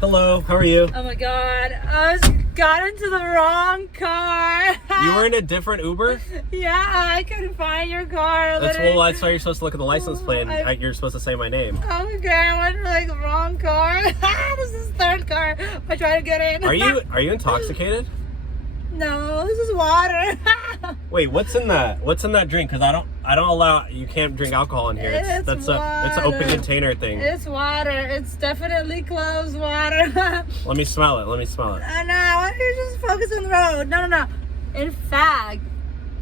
Hello, how are you? Oh my god, I got into the wrong car. You were in a different Uber? Yeah, I couldn't find your car. That's why you're supposed to look at the license plate and you're supposed to say my name. Okay, I went for the wrong car. This is the third car I tried to get in. Are you intoxicated? No, this is water. Wait, what's in that? What's in that drink? Because I don't allow, you can't drink alcohol in here. It's an open container thing. It's water. It's definitely closed water. Let me smell it. No, why don't you just focus on the road? No. In fact,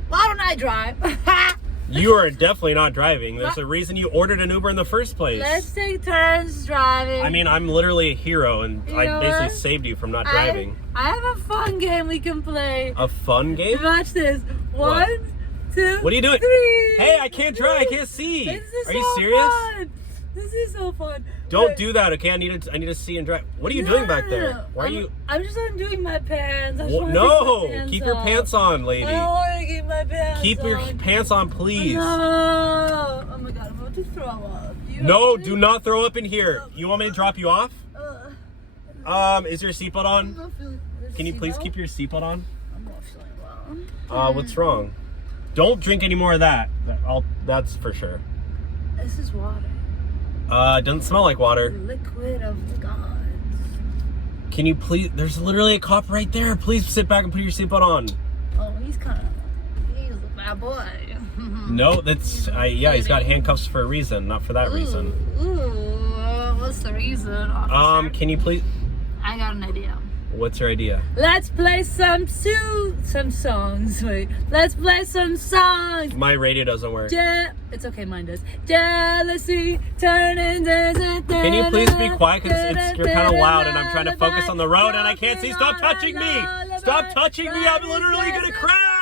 why don't I drive? You are definitely not driving. There's a reason you ordered an Uber in the first place. Let's take turns driving. I mean, I'm literally a hero, and I basically saved you from not driving. I have a fun game we can play. A fun game? Watch this. One, two, what are you doing? three. Hey, I can't drive. I can't see. Are you serious? Fun. This is so fun. Don't do that, okay? I need to see and drive. What are you doing back there? Why are you? I'm just undoing my pants. No, keep your pants on, lady. I don't want to keep my pants on. Keep your pants on, please. No. Oh my god, I'm about to throw up. No, do not throw up in here. You want me to drop you off? Is your seatbelt on? Can you please keep your seatbelt on? I'm not feeling well. What's wrong? Don't drink any more of that. That's for sure. This is water. It doesn't smell like water. Liquid of the gods. Can you please? There's literally a cop right there. Please sit back and put your seatbelt on. Oh, he's a bad boy. No, he's got handcuffs for a reason, not for that reason. Ooh, what's the reason, officer? Can you please? I got an idea. What's your idea? Let's play some songs. Wait, let's play some songs. My radio doesn't work. It's okay, mine does. Jealousy turning. Can you please be quiet? Because you're kind of loud, and I'm trying to focus on the road, and I can't see. Stop touching me! Stop touching me! I'm literally gonna crash!